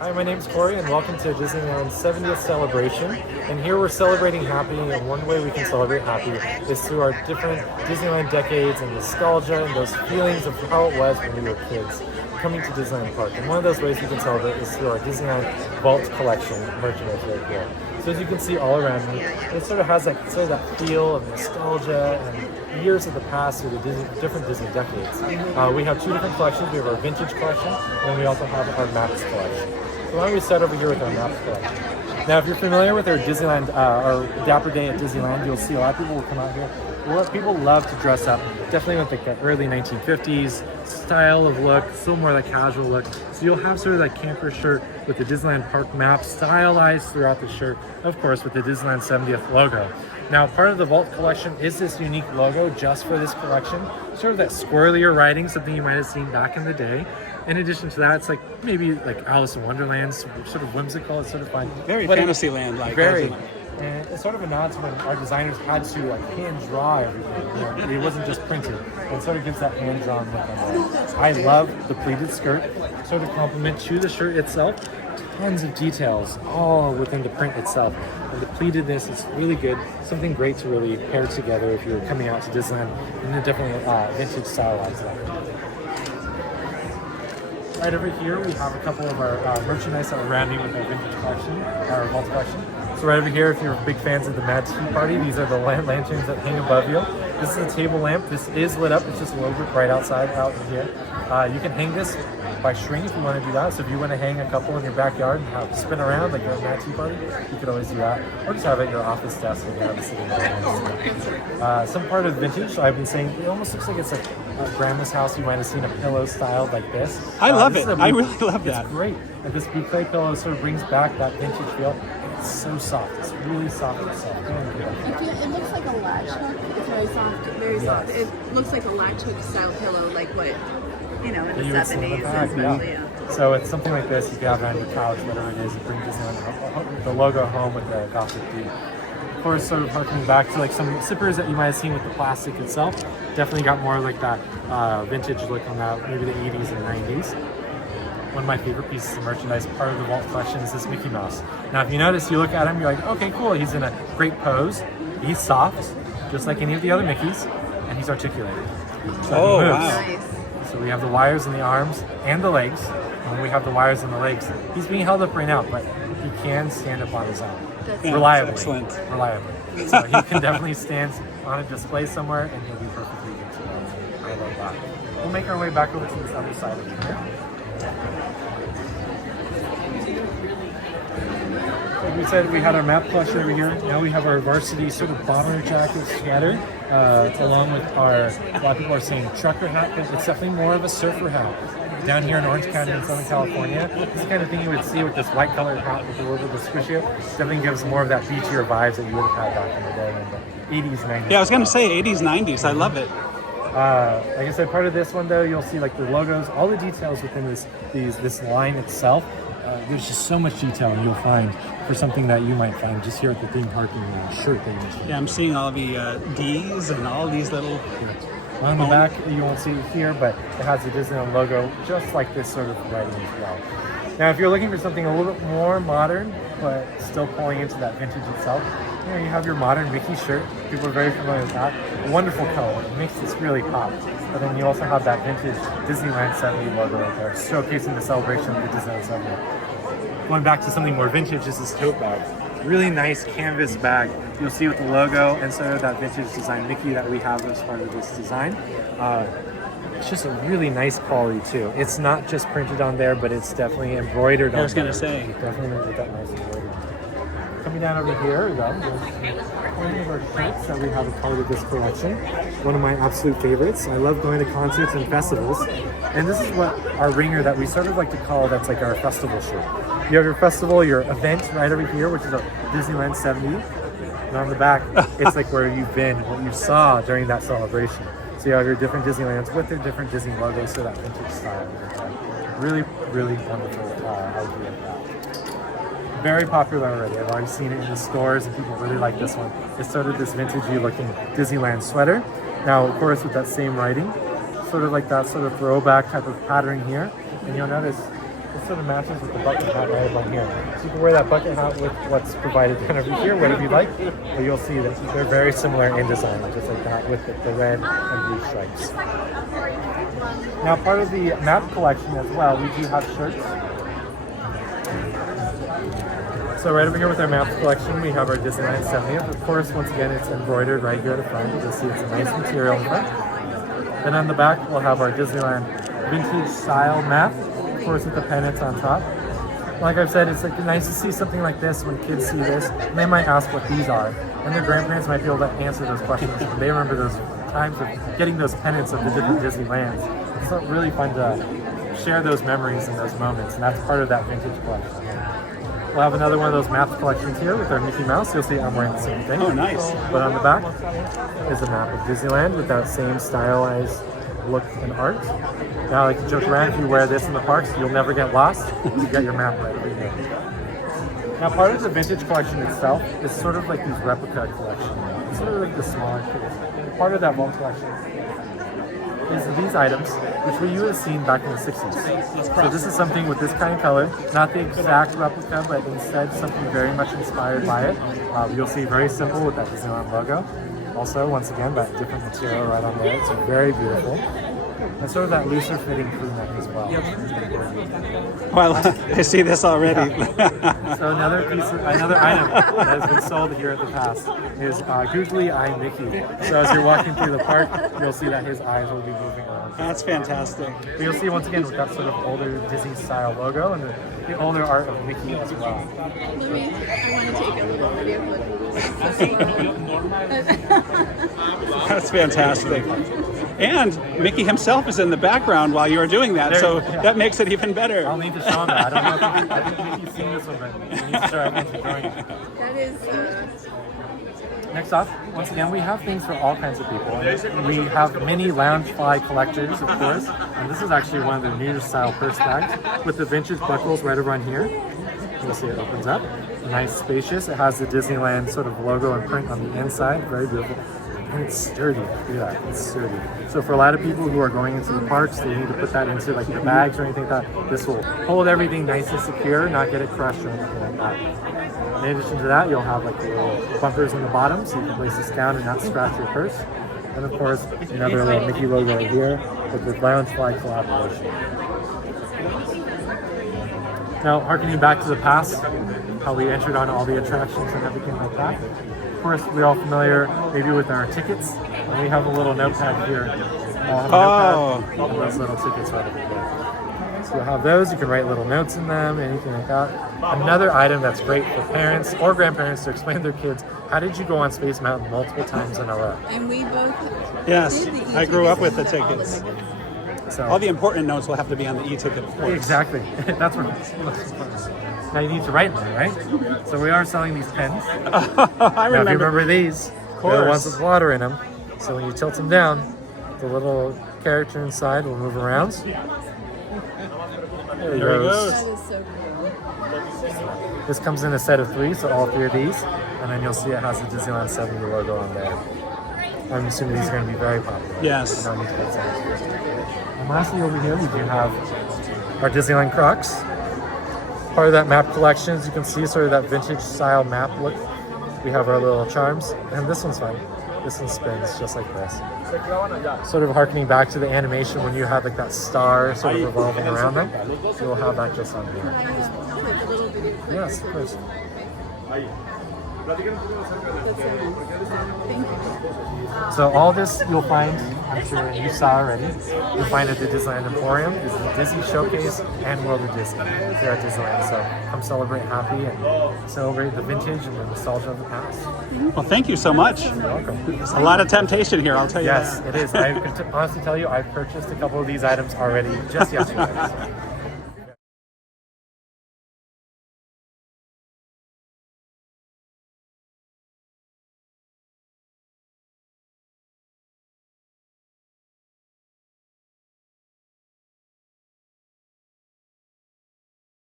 Hi, my name's Corey, and welcome to Disneyland 70th celebration. And here we're celebrating happy, and one way we can celebrate happy is through our different Disneyland decades and nostalgia and those feelings of how it was when we were kids coming to Disneyland Park. And one of those ways we can celebrate is through our Disneyland Vault collection merchandise right here. So as you can see all around me, it sort of has that feel of nostalgia and years of the past through the different Disney decades. We have two different collections. We have our vintage collection, and we also have our Maps collection. So why don't we start over here with our Maps collection. Now, if you're familiar with our Disneyland, our Dapper Day at Disneyland, you'll see a lot of people will come out here. People love to dress up, definitely with like the early 1950s style of look, still more like casual look. So you'll have sort of that camper shirt with the Disneyland Park map stylized throughout the shirt, of course, with the Disneyland 70th logo. Now, part of the Vault collection is this unique logo just for this collection, sort of that squirrelier writing, something you might have seen back in the day. In addition to that, it's like maybe like Alice in Wonderland, sort of whimsical, it's sort of fun. Very Fantasyland-like. Very. And it's sort of a nod to when our designers had to like hand draw everything. It wasn't just printed. It sort of gives that hand drawn look on there. I love the pleated skirt, sort of complement to the shirt itself. Tons of details all within the print itself. And the pleatedness is really good. Something great to really pair together if you're coming out to Disneyland in a definitely vintage stylized way. Right over here, we have a couple of our merchandise that we're rounding with our vintage collection, our Vault collection. So right over here, if you're big fans of the Mad Tea Party, these are the lanterns that hang above you. This is a table lamp. This is lit up. It's just a little bit right outside out here. You can hang this by string if you want to do that. So if you want to hang a couple in your backyard and have spin around like a Mad Tea Party, you could always do that. Or just have it at your office desk and you have it sitting there. Some part of vintage, I've been saying, it almost looks like it's like a grandma's house. You might have seen a pillow styled like this. I love it. I really love that. It's great. And this boucle pillow sort of brings back that vintage feel. It's so soft. It's really soft and soft. It looks like a latch hook. It's very soft, very soft. It looks like a latch hook style pillow, like what, in the 70s. Yeah. So it's something like this. You can have it on your couch, whatever it is. You bring the logo home with the Gothic theme. Of course, sort of harkening back to like some sippers that you might have seen with the plastic itself. Definitely got more like that vintage look on that, maybe the 80s and 90s. One of my favorite pieces of merchandise, part of the Vault collection, is this Mickey Mouse. Now, if you notice, you look at him, you're like, okay, cool, he's in a great pose. He's soft, just like any of the other Mickeys, and he's articulated. So he moves. Nice. So we have the wires in the arms and the legs. And when we have the wires in the legs, he's being held up right now, but he can stand up on his own. Reliably. Excellent. Reliably. So he can definitely stand on a display somewhere, and he'll be perfectly good to go. I love that. We'll make our way back over to this other side of here. Like we said, we had our map plush over here. Now we have our varsity sort of bomber jacket sweater, along with our, a lot of people are saying trucker hat, but it's definitely more of a surfer hat. Down here in Orange County in Southern California, this is the kind of thing you would see with this white colored hat with a little bit of a squishy. Definitely gives more of that beachier vibes that you would have had back in the day in the 80s, 90s. Yeah, I was going to say 80s, 90s. I love it. Like I said, part of this one though, you'll see like the logos, all the details within this line itself. There's just so much detail you'll find for something that you might find just here at the theme park in your shirt that you see. Yeah, I'm seeing all the D's and all these little... On the back, you won't see it here, but it has the Disneyland logo just like this sort of writing as well. Now, if you're looking for something a little bit more modern, but still pulling into that vintage itself, you have your modern Mickey shirt. People are very familiar with that. Wonderful color. It makes this really pop. But then you also have that vintage Disneyland 70 logo right there, showcasing the celebration of the Disneyland 70. Going back to something more vintage is this tote bag. Really nice canvas bag. You'll see with the logo and sort of that vintage design Mickey that we have as part of this design. It's just a really nice quality too. It's not just printed on there, but it's definitely embroidered on. I was going to say. Definitely with that nice embroidery. Coming down over here, though, there's one of our shirts that we have a part of this collection. One of my absolute favorites. I love going to concerts and festivals. And this is what our ringer that we sort of like to call, that's like our festival shirt. You have your festival, your event right over here, which is a Disneyland 70th. And on the back, it's like where you've been, what you saw during that celebration. So you have your different Disneylands with their different Disney logos, so that vintage style. Really, really wonderful idea of that. Very popular already. I've already seen it in the stores and people really like this one. It's sort of this vintagey looking Disneyland sweater. Now, of course, with that same writing, sort of like that sort of throwback type of pattern here. And you'll notice This sort of matches with the bucket hat right on here. So you can wear that bucket hat with what's provided kind of here, whatever you like, but you'll see that they're very similar in design, just like that with the red and blue stripes. Now, part of the map collection as well, we do have shirts. So right over here with our maps collection, we have our Disneyland 70th. Of course, once again, it's embroidered right here at the front. You'll see it's a nice material in front. Then on the back, we'll have our Disneyland vintage style map, of course with the pennants on top. Like I've said, it's like nice to see something like this when kids see this, and they might ask what these are. And their grandparents might be able to answer those questions. They remember those times of getting those pennants of the different Disneylands. It's really fun to share those memories and those moments, and that's part of that vintage collection. We'll have another one of those maps collections here with our Mickey Mouse. You'll see I'm wearing the same thing. Oh, nice. But on the back is a map of Disneyland with that same stylized look and art. Now, I like to joke around, if you wear this in the parks, you'll never get lost. You got your map right over here. Now, part of the vintage collection itself is sort of like these replica collection. It's sort of like the smaller kids. Part of that vault collection is these items, which we would have seen back in the 60s. So this is something with this kind of color, not the exact replica, but instead something very much inspired by it. You'll see very simple with that Disneyland logo. Also, once again, that different material right on there. It's very beautiful. And sort of that looser fitting crew neck as well. Well, I see this already. So another item that has been sold here at the pass is Googly Eye Mickey. So as you're walking through the park, you'll see that his eyes will be moving around. That's fantastic. But you'll see once again with that sort of older Disney style logo and the older art of Mickey as well. I want to take a little video clip. That's fantastic. And Mickey himself is in the background while you are doing that, so that makes it even better. I'll need to show him that. I don't know if I think Mickey's seen this one, but he needs to show everything drawing it. That is. Next off, once again, we have things for all kinds of people. And we have many Loungefly collectors, of course, and this is actually one of the new style purse bags with the vintage buckles right over on here. You'll see it opens up. Nice, spacious. It has the Disneyland sort of logo and print on the inside. Very beautiful. And it's sturdy. Look at that. It's sturdy. So for a lot of people who are going into the parks, they need to put that into like the bags or anything like that. This will hold everything nice and secure, not get it crushed or anything like that. In addition to that, you'll have like the little bumpers in the bottom, so you can place this down and not scratch your purse. And of course, another little Mickey logo right here with the Loungefly collaboration. Now, harkening back to the past, how we entered on all the attractions and everything like that. Of course, we're all familiar maybe with our tickets. And we have a little notepad here. Notepad, and those little tickets right over there. So you'll have those. You can write little notes in them, anything like that. Another item that's great for parents or grandparents to explain to their kids, how did you go on Space Mountain multiple times in a row? And we both. Yes, I grew up with the tickets. So All the important notes will have to be on the e-ticket, of course. exactly. That's what now you need to write them, right? So we are selling these pens. I Now, if you remember these, they're the ones with water in them. So when you tilt them down, the little character inside will move around. There he goes. That is so cool. This comes in a set of 3, so all 3 of these. And then you'll see it has the Disneyland 70 logo on there. I'm assuming these are going to be very popular. Yes. No need to get some. And lastly over here, we do have our Disneyland Crocs. Part of that map collection, as you can see, sort of that vintage style map look. We have our little charms, and this one's fun. This one spins just like this. Sort of harkening back to the animation when you have like that star sort of revolving around them. You'll have that just on here. Yes, of course. So all this you'll find, I'm sure you saw already, you'll find at the Disneyland Emporium. This is the Disney Showcase and World of Disney here at Disneyland. So come celebrate happy and celebrate the vintage and the nostalgia of the past. Well, thank you so much. You're welcome. There's a lot of temptation here, I'll tell you Yes, that. it is. I can honestly tell you, I've purchased a couple of these items already just yesterday.